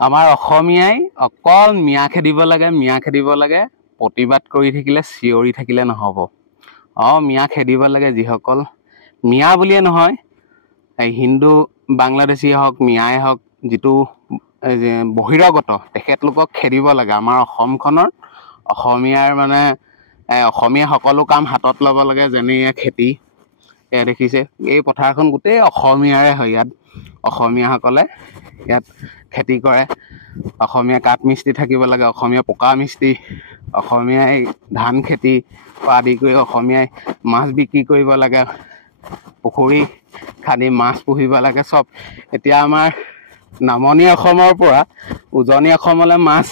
আমাৰ অসমীয়াই অকল মিয়া খেদিব লাগে প্ৰতিবাদ কৰি থাকিলে চিঞৰি থাকিলে নহ'ব মিয়া খেদিব লাগে যিসকল মিয়া বুলিয়ে নহয় হিন্দু বাংলাদেশী হওক মিয়াই হওক যিটো বহিৰাগত তেখেতলোকক খেদিব লাগে আমাৰ অসমখনৰ অসমীয়াৰ মানে অসমীয়া সকলো কাম হাতত ল'ব লাগে যেনে খেতি দেখিছে এই পথাৰখন গোটেই অসমীয়াৰে হয় ইয়াত অসমীয়াসকলে ইয়াত খেতি কৰে অসমীয়া কাঠ মিস্ত্ৰী থাকিব লাগে অসমীয়া পকা মিস্ত্ৰী অসমীয়াই ধান খেতি আদি কৰি অসমীয়াই মাছ বিক্ৰী কৰিব লাগে পুখুৰী খান্দি মাছ পুহিব লাগে চব এতিয়া আমাৰ নামনি অসমৰ পৰা উজনি অসমলৈ মাছ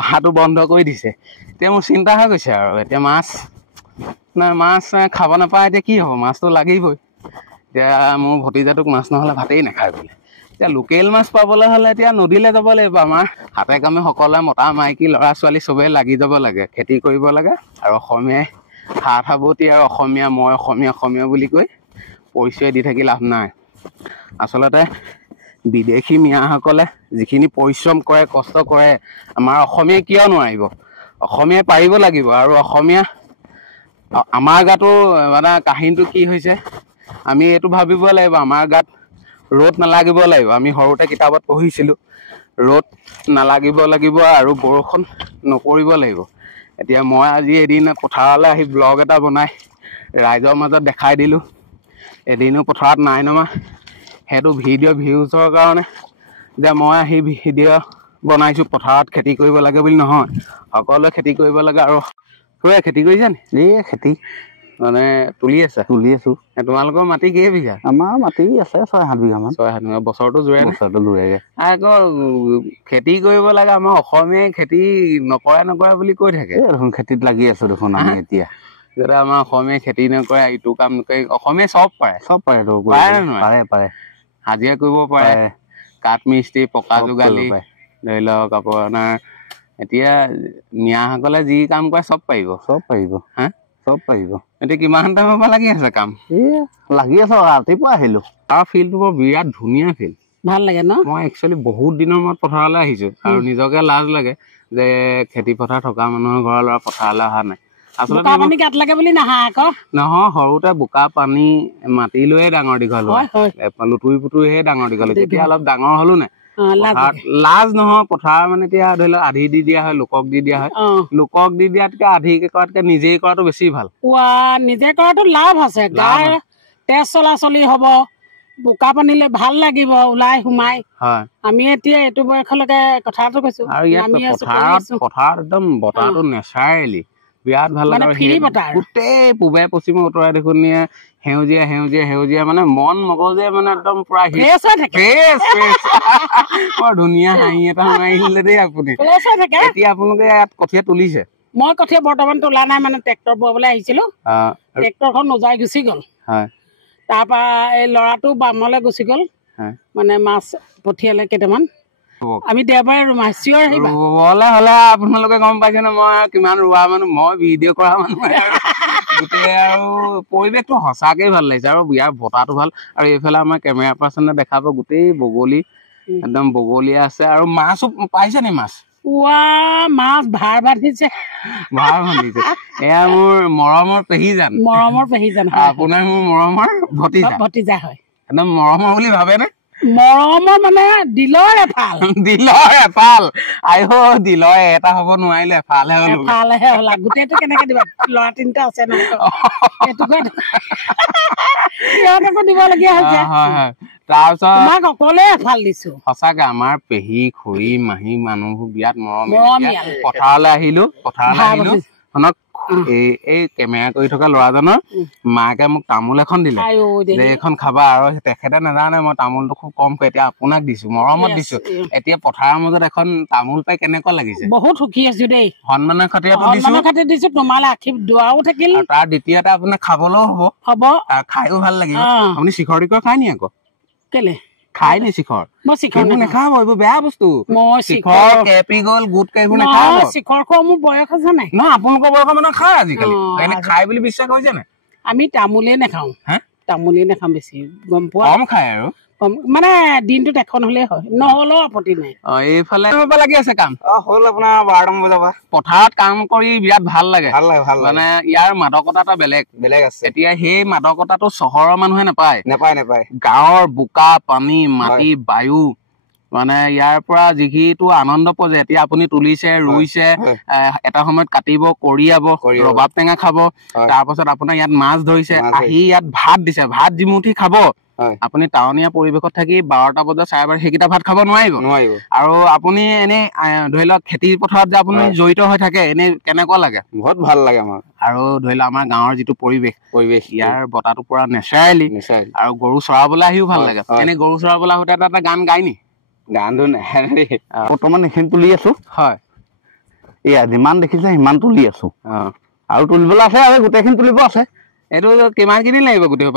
অহাটো বন্ধ কৰি দিছে এতিয়া মোৰ চিন্তা হৈ গৈছে আৰু এতিয়া মাছ খাব নাপায় এতিয়া কি হ'ব মাছটো লাগিবই এতিয়া মোৰ ভতিজাটোক মাছ নহ'লে ভাতেই নাখায় বোলে এতিয়া লোকেল মাছ পাবলৈ হ'লে এতিয়া নদীলৈ যাব লাগিব আমাৰ হাতে কামে সকলোৱে মতা মাইকী ল'ৰা ছোৱালী চবেই লাগি যাব লাগে খেতি কৰিব লাগে আৰু অসমীয়াই সাৱতি আৰু মই অসমীয়া বুলি কৈ পৰিচয় দি থাকি লাভ নাই আচলতে বিদেশী মিয়াসকলে যিখিনি পৰিশ্ৰম কৰে কষ্ট কৰে আমাৰ অসমীয়াই কিয় নোৱাৰিব অসমীয়াই পাৰিব লাগিব আৰু অসমীয়া আমাৰ গাতো মানে কাহিনীটো কি হৈছে আমি এইটো ভাবিব লাগিব আমাৰ গাত ৰ'দ নালাগিব লাগিব আমি সৰুতে কিতাপত পঢ়িছিলোঁ ৰ'দ নালাগিব লাগিব আৰু বৰষুণ নপৰিব লাগিব এতিয়া মই আজি এদিন পথাৰলৈ আহি ব্লগ এটা বনাই ৰাইজৰ মাজত দেখাই দিলোঁ এদিনো পথাৰত নাই নমা সেইটো ভিডিঅ' ভিউজৰ কাৰণে যে মই আহি ভিডিঅ' বনাইছোঁ পথাৰত খেতি কৰিব লাগে বুলি নহয় সকলোৱে খেতি কৰিব লাগে আৰু খেতি কৰিছে নি এই খেতি মানে তুলি আছো তোমালোকৰ মাটি কেইবিঘা আমাৰ মাটি আছে 6-7 বিঘামান 6-7 বিঘা বছৰটো জোৰেগে আকৌ খেতি কৰিব লাগে আমাৰ অসমীয়াই খেতি নকৰে বুলি কৈ থাকে দেখোন খেতিত লাগি আছো দেখোন আমি এতিয়া যদি আমাৰ অসমীয়াই খেতি নকৰে ইটো কাম নকৰে অসমীয়াই চব পাৰে হাজিৰা কৰিব পাৰে কাঠ মিস্ত্ৰী পকা যোগালী ধৰি লওক আপোনাৰ এতিয়া মিয়াসকলে যি কাম কৰে চব পাৰিব হা চব পাৰিব এতিয়া কিমান টাইমৰ পৰা লাগি আছে কাম লাগি আছে ৰাতিপুৱা আহিলো তাৰ ফিল্ডটো বৰ বিৰাট ধুনীয়া ফিল্ড ভাল লাগে ন মই একচুৱেলি বহুত দিনৰ মূৰত পথাৰলৈ আহিছো আৰু নিজকে লাজ লাগে যে খেতি পথাৰ থকা মানুহৰ ঘৰৰ ল'ৰা পথাৰলৈ অহা নাই আচলতে পানী গাত লাগে বুলি নাহা আকৌ নহয় সৰুতে বোকা পানী মাটি লৈয়ে ডাঙৰ দীঘল হয় লুতুৰি ডাঙৰ দীঘল এতিয়া অলপ ডাঙৰ হলো নাই লাজ নহয় পথাৰ মানে এতিয়া ধৰি লওক আধি দি দিয়া হয় লোকক দি দিয়া হয় লোকক দি দিয়াতকে আধিকে কৰাতকে নিজেই কৰাটো বেছি ভাল নিজে কৰাটো লাভ আছে গাৰ তেজ চলাচলি হব বোকা পানীলে ভাল লাগিব ওলাই সোমাই আমি এতিয়া এইটো বয়সলৈকে কথাটো কৈছো আৰু ইয়াত পথাৰত একদম বতাহটো নেচাৰেলি বিৰাট ভাল লাগে গোটেই পূবে পশ্চিমে উত্তৰে দেখোনিয়ে সেউজীয়া মানে মন মগজে মানে একদম পুৰা বৰ ধুনীয়া হাঁহি এটা মাৰিলে দেই আপুনি এতিয়া আপোনালোকে ইয়াত কঠীয়া তুলিছে মই কঠীয়া বৰ্তমান তোলা নাই মানে ট্ৰেক্টৰ বোৱাবলৈ আহিছিলো ট্ৰেক্টৰখন নোযাই গুচি গ'ল তাৰপৰা এই ল'ৰাটো বামলৈ গুচি গ'ল মানে মাছ পঠিয়ালে কেইটামান আমি দেওবাৰে ৰুবলৈ হলে আপোনালোকে গম পাইছে ন মই কিমান ৰোৱা মানুহ মই ভিডিঅ' কৰা মানুহ গোটেই আৰু পৰিৱেশটো সঁচাকেই ভাল লাগিছে আৰু ইয়াৰ বতাহটো ভাল আৰু এইফালে আমাৰ কেমেৰা পাৰ্চনে দেখাব গোটেই বগলী একদম বগলীয়া আছে আৰু মাছো পাইছে নি মাছ মাছ ভাৰ বান্ধিছে এয়া মোৰ মৰমৰ পেহীজান আপোনাৰ মোৰ মৰমৰ ভতিজা হয় একদম মৰমৰ বুলি ভাবে নে মৰমৰ মানে দিলৰ এফাল আইও দিলৰ এটা হ'ব নোৱাৰিলে এফালহে হ'ল গোটেইটো কেনেকে দিবা ল'ৰা তিনিটা আছে নহয় সিহঁতকো দিবলগীয়া হৈছে তাৰপিছত অকলে এফাল দিছো সঁচাকে আমাৰ পেহী খুৰী মাহী মানুহবোৰ বিৰাট মৰমীয়াল পথাৰলৈ আহিলো শুনক এই কেমেৰা কৰি থকা ল'ৰাজনৰ মাকে মোক তামোল এখন দিলে যে এইখন খাবা আৰু তেখেতে নাজানে মই তামোলটো খুব কম এতিয়া আপোনাক দিছো মৰমত দিছো এতিয়া পথাৰৰ মাজত এখন তামোল পাই কেনেকুৱা লাগিছে বহুত সুখী আছো দেই সন্মানৰ খাতিৰত দিছো তোমালে আশীৰ্বাদ দুৱাও থাকিল তাৰ দ্বিতীয়তে আপোনাক খাবলৈও হ'ব খাইও ভাল লাগিব আপুনি শিখৰ টিখৰ খাই নি আকৌ কেলে খাই নি শিখৰ মই শিখৰ নাখাব এইবোৰ বেয়া বস্তু শিখৰ কেপি গল গুট এইবোৰ নাখাব শিখৰ খোৱা মোৰ বয়স আছে নাই ন আপোনালোকৰ বয়সৰ মানুহ খায় আজিকালি এনে খাই বুলি বিশ্বাস হৈছে নাই আমি তামোলে নাখাওঁ তামোলে নাখাম বেছি গম পোৱা কম খায় আৰু মানে দিনটোত এখন হলেই হয় নহলেও আপত্তি নাই এইফালে লাগি আছে কাম হ'ল আপোনাৰ 12টা বজাৰ পৰা পথাৰত কাম কৰি বিৰাট ভাল লাগে মানে ইয়াৰ মাদকতা এটা বেলেগ আছে এতিয়া সেই মাদকতাটো চহৰৰ মানুহে নাপায় গাঁৱৰ বোকা পানী মাটি বায়ু মানে ইয়াৰ পৰা যিটো আনন্দ পোৱা যায় এতিয়া আপুনি তুলিছে ৰুইছে এটা সময়ত কাটিব কৰিয়াব ৰবাব টেঙা খাব তাৰপাছত আপোনাৰ ইয়াত মাছ ধৰিছে আহি ইয়াত ভাত দিছে ভাত যিমুঠি খাব আপুনি টাউনীয়া পৰিৱেশত থাকি 12টা বজাত 12:30 সেইকেইটা ভাত খাব নোৱাৰিব আৰু আপুনি এনে ধৰি লওক খেতি পথাৰত যে আপুনি জড়িত হৈ থাকে এনে কেনেকুৱা লাগে বহুত ভাল লাগে আমাৰ আৰু ধৰি লওক আমাৰ গাঁৱৰ যিটো পৰিৱেশ ইয়াৰ বতাহটো পুৰা নেচাৰেলি আৰু গৰু চৰাবলৈ আহিও ভাল লাগে এনে গৰু চৰাবলৈ আহোঁতে এটা গান গায় নি গানটো নাহে বৰ্তমান এইখিনি তুলি আছো হয় এয়া যিমান দেখিছে সিমান তুলি আছো আৰু তুলিবলৈ আছে আৰু গোটেইখিনি তুলিব আছে এইটো কিমান কেইদিন লাগিব গোটেই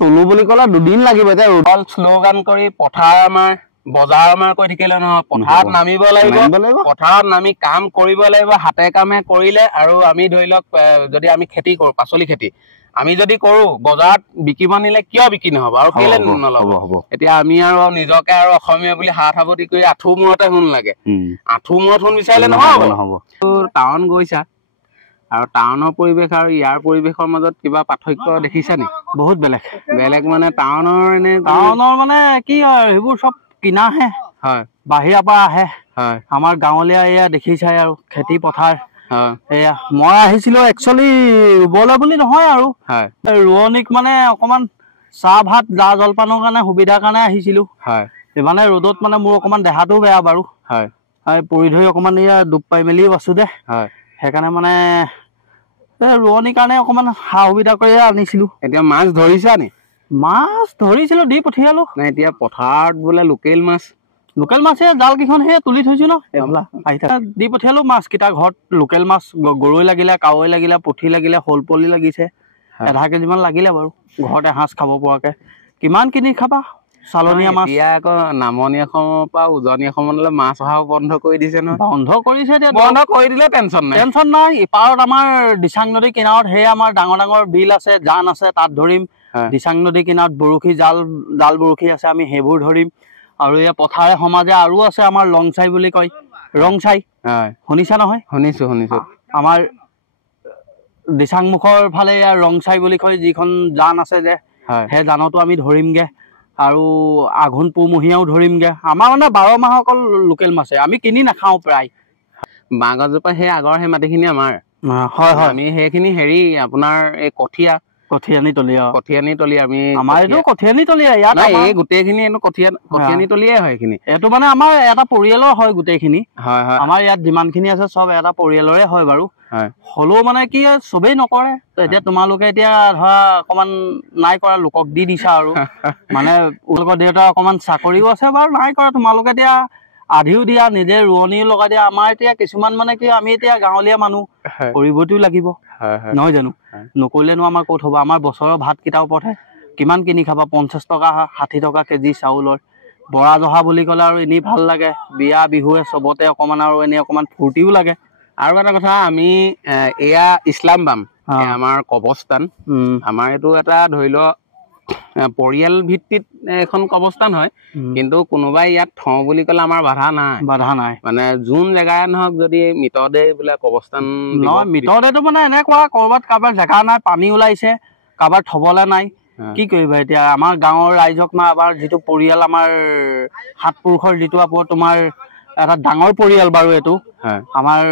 তুলো বুলি ক'লে 2 দিন লাগিব এতিয়া ৰ'দল শ্লোগান কৰি পথাৰ আমাৰ বজাৰ আমাৰ কৈ থাকিলে নহয় পথাৰত নামিব লাগিব পথাৰত নামি কাম কৰিব লাগিব হাতে কামে কৰিলে আৰু আমি ধৰি লওক যদি আমি খেতি কৰো পাচলি খেতি আমি যদি কৰো বজাৰত বিকিব নিলে কিয় বিক্ৰী নহব আৰু কেলে নল'ব এতিয়া আমি আৰু নিজকে আৰু অসমীয়া বুলি হাত সাৱটি কৰি আঁঠু মূৰতে শুন লাগে আঁঠু মূৰত শুন বিচাৰিলে নহব টাউন গৈছা আৰু টাউনৰ পৰিৱেশ আৰু ইয়াৰ পৰিৱেশৰ মাজত কিবা পাৰ্থক্য দেখিছা নি বহুত বেলেগ মানে টাউনৰ মানে কি আৰু সেইবোৰ চব কিনাহে হয় বাহিৰৰ পৰা আহে হয় আমাৰ গাঁৱলীয়া এয়া দেখিছাই আৰু খেতি পথাৰ এয়া মই আহিছিলো একচুৱেলি ৰুবলৈ বুলি নহয় আৰু ৰোৱনীক মানে অকমান চাহ ভাত জা জলপানৰ কাৰণে সুবিধাৰ কাৰণে আহিছিলো মানে ৰ'দত মানে মোৰ অকমান দেহাটো বেয়া বাৰু পৰি ধৰি অকমান এয়া ডুব পাই মেলিও আছো দে সেইকাৰণে মানে ৰোৱনীৰ কাৰণে অকমান সা সুবিধা কৰি আনিছিলো এতিয়া মাছ ধৰিছা নি মাছ ধৰিছিলো দি পঠিয়ালো এতিয়া পথাৰত বোলে লোকেল মাছে জাল কেইখন সেই তুলি থৈছো ন দি পঠিয়ালো মাছ কেইটা ঘৰত লোকেল মাছ গৰৈ লাগিলে কাৱৈ লাগিলে পুঠি লাগিলে শ'ল পলি লাগিছে 1.5 কেজি মান লাগিলে বাৰু ঘৰতে সাঁজ খাব পৰাকে কিমান কিনি খাবা চালনীয়া মাছ এতিয়া আকৌ নামনি অসমৰ পৰা উজনি অসমলৈ মাছ অহাও বন্ধ কৰি দিছে নহয় বন্ধ কৰিছে বন্ধ কৰি দিলে টেনচন নাই ইপাৰত আমাৰ দিচাং নদী কিনাৰত সেই আমাৰ ডাঙৰ বিল আছে জান আছে তাত ধৰিম দিচাং নদী কিনাৰত বৰশী জাল বৰশী আছে আমি সেইবোৰ ধৰিম আৰু এই পথাৰে সমাজে আৰু আছে আমাৰ লংচাই বুলি কয় ৰংচাই শুনিছা নহয় শুনিছো আমাৰ দিচাং মুখৰ ফালে ৰংচাই বুলি কয় যিখন জান আছে যে সেই জানতো আমি ধৰিমগে আৰু আঘোণ পুহমহীয়াও ধৰিমগে আমাৰ মানে 12 মাহ অকল লোকেল মাছে আমি কিনি নাখাওঁ প্ৰায় বাঁহগছজোপা সেই আগৰ সেই মাটিখিনি আমাৰ আমি সেইখিনি হেৰি আপোনাৰ এই কঠিয়ানি তলি আমি আমাৰ এইটো কঠিয়ানি তলি ইয়াত এই গোটেইখিনি কঠিয়ানি তলিয়ে হয় এইখিনি এইটো মানে আমাৰ এটা পৰিয়ালৰ হয় গোটেইখিনি আমাৰ ইয়াত যিমানখিনি আছে চব এটা পৰিয়ালৰে হয় বাৰু হলেও মানে কি চবেই নকৰে এতিয়া তোমালোকে এতিয়া ধৰা অকমান নাই কৰা লোকক দি দিছা আৰু মানে তেওঁলোকৰ দেউতা অকমান চাকৰিও আছে বাৰু নাই কৰা তোমালোকে এতিয়া আধিও দিয়া নিজে ৰোৱনীও লগাই দিয়া আমাৰ এতিয়া কিছুমান মানে কি আমি এতিয়া গাঁৱলীয়া মানুহ কৰিবতো লাগিব নহয় জানো নকৰিলেনো আমাৰ ক'ত হ'ব আমাৰ বছৰৰ ভাত কেইটাৰ ওপৰতহে কিমান কিনি খাবা 50 টকা 60 টকা কেজি চাউলৰ বৰা জহা বুলি ক'লে আৰু এনেই ভাল লাগে বিয়া বিহুৱে চবতে অকমান আৰু এনেই অকমান ফূৰ্তিও লাগে আৰু এটা কথা আমি এয়া ইছলাম বাম আমাৰ কবৰস্থান আমাৰ এইটো এটা ধৰি লও পৰিয়াল ভিত্তিত এখন কবৰস্থান হয় কিন্তু কোনোবাই ইয়াত থওঁ বুলি ক'লে আমাৰ বাধা নাই মানে যোন জেগায় নহওক যদি মৃতদেহ বোলে কবৰস্থান নহয় মৃতদেহটো মানে এনেকুৱা কৰবাত কাৰোবাৰ জেগা নাই পানী ওলাইছে কাৰোবাৰ থবলে নাই কি কৰিবা এতিয়া আমাৰ গাঁৱৰ ৰাইজক আমাৰ যিটো পৰিয়াল আমাৰ 7 পুৰুষৰ যিটো তোমাৰ এটা ডাঙৰ পৰিয়াল বাৰু এইটো আমাৰ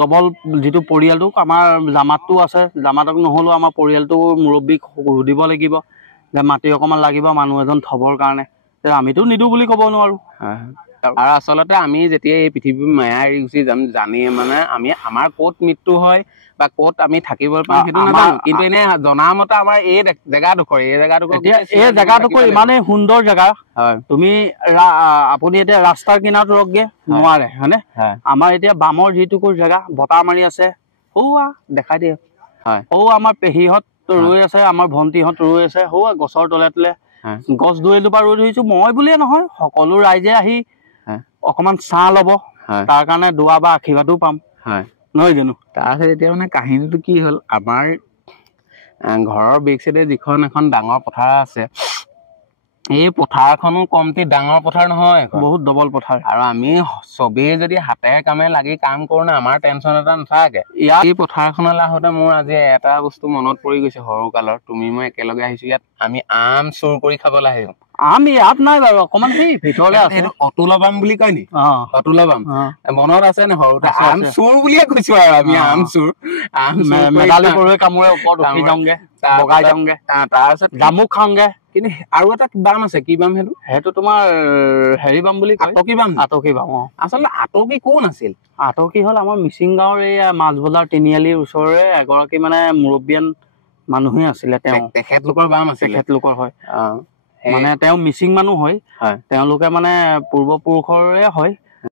ডবল যিটো পৰিয়ালটো আমাৰ জামাতটো আছে জামাতক নহ'লেও আমাৰ পৰিয়ালটো মুৰব্বীক সুধিব লাগিব যে মাটি অকমান লাগিব মানুহ এজন থবৰ কাৰণে আমিতো নিদো বুলি ক'ব নোৱাৰো আৰু আচলতে আমি যেতিয়া এই পৃথিৱীৰ মায়া এৰি গুচি যাম জানি মানে আমি আমাৰ ক'ত মৃত্যু হয় বা ক'ত আমি থাকিব পাৰোঁ সেইটো নাজানো কিন্তু এনে জনামতে আমাৰ এই জেগাডোখৰ ইমানেই সুন্দৰ জেগা তুমি আপুনি এতিয়া ৰাস্তাৰ কিনাৰত ৰখগে নোৱাৰে হয়নে আমাৰ এতিয়া বামৰ যিটুকুৰ জেগা বতাহ মাৰি আছে দেখাই দিয়ে আমাৰ পেহীহঁত ৰৈ আছে আমাৰ ভণ্টিহঁত ৰৈ আছে গছৰ তলে তলে গছ 2-এজোপা ৰুই ধৰিছো মই বুলিয়ে নহয় সকলো ৰাইজে আহি অকমান ছাঁ ল'ব তাৰ কাৰণে দোৱা বা আশীৰ্বাদো পাম নহয় জানো তাৰপিছত এতিয়া মানে কাহিনীটো কি হ'ল আমাৰ ঘৰৰ বেক চাইডে যিখন এখন ডাঙৰ পথাৰ আছে এই পথাৰখনো কমটি ডাঙৰ পথাৰ নহয়, বহুত ডবল পথাৰ। আৰু আমি চবেই যদি হাতেৰে কামে লাগি কাম কৰো না, আমাৰ টেনচন এটা নাথাকে। ইয়াত এই পথাৰখনলৈ আহোঁতে মোৰ আজি এটা বস্তু মনত পৰি গৈছে সৰুকালৰ। তুমি মই একেলগে আহিছো, ইয়াত আমি আম চুৰ কৰি খাবলৈ আহিছো। আম ইয়াত নাই বাৰু, অকমান সেই ভিতৰলে আছে। অতুলবাম বুলি কয় নি? অতুলবাম মনত আছে নে? সৰুতে আম চুৰ বুলিয়ে কৈছো আৰু আমি আম চুৰ। মেঘালী পৰুৱাই কামোৰে ওপৰত উঠি যাওঁগে, বগাই যাওঁগে, তাৰপিছত জামুক খাওঁগে। কিন্তু আৰু এটা বাম আছে, কি বাম সেইটো? সেইটো তোমাৰ হেৰি বাম বুলি কয়, আটকি বাম। আটকি বাম। আচলতে আটকি কোন আছিল? আটকি হ'ল আমাৰ মিচিং গাঁৱৰ এই মাছ বজাৰ তিনিআলিৰ ওচৰৰে এগৰাকী মানে মুৰব্বীয়ান মানুহে আছিলে। তেওঁ তেখেতলোকৰ বাম আছিল? তেখেতলোকৰ হয়, মানে তেওঁ মিচিং মানুহ হয়। তেওঁলোকে মানে পূৰ্বপুৰুষৰে হয়।